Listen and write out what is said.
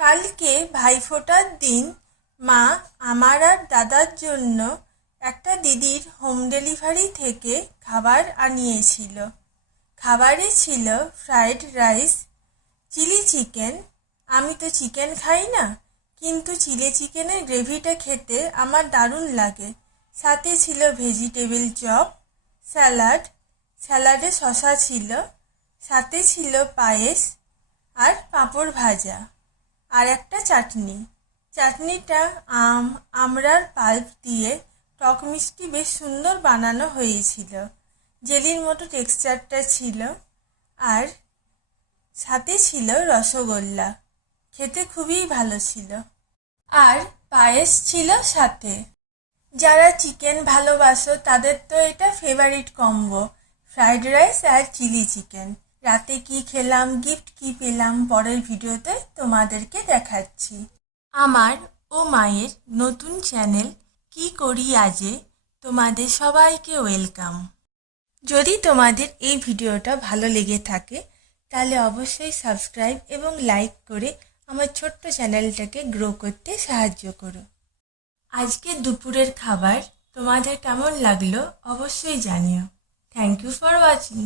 কালকে ভাইফোঁটার দিন মা আমার আর দাদার জন্য একটা দিদির হোম ডেলিভারি থেকে খাবার আনিয়েছিল। খাবারে ছিল ফ্রাইড রাইস, চিলি চিকেন। আমি তো চিকেন খাই না, কিন্তু চিলি চিকেনের গ্রেভিটা খেতে আমার দারুণ লাগে। সাথে ছিল ভেজিটেবিল চপ, স্যালাড, স্যালাডে শসা ছিল, সাথে ছিল পায়েস আর পাঁপড় ভাজা আর একটা চাটনি। চাটনিটা আমড়ার পাল্প দিয়ে টক মিষ্টি বেশ সুন্দর বানানো হয়েছিল। জেলির মতো টেক্সচারটা ছিল আর সাথে ছিল রসগোল্লা। খেতে খুবই ভালো ছিল। আর পায়েস ছিল সাথে। যারা চিকেন ভালোবাসো তাদের তো এটা ফেভারিট কম্বো, ফ্রাইড রাইস আর চিলি চিকেন। রাতে কি খেলাম, গিফট কি পেলাম, পরের ভিডিওতে তোমাদেরকে দেখাচ্ছি। আমার ও মায়ের নতুন চ্যানেল কি করি আজে তোমাদের সবাইকে ওয়েলকাম। যদি তোমাদের এই ভিডিওটা ভালো লেগে থাকে তাহলে অবশ্যই সাবস্ক্রাইব এবং লাইক করে আমার ছোট্ট চ্যানেলটাকে গ্রো করতে সাহায্য করো। আজকে দুপুরের খাবার তোমাদের কেমন লাগলো অবশ্যই জানিও। Thank you for watching.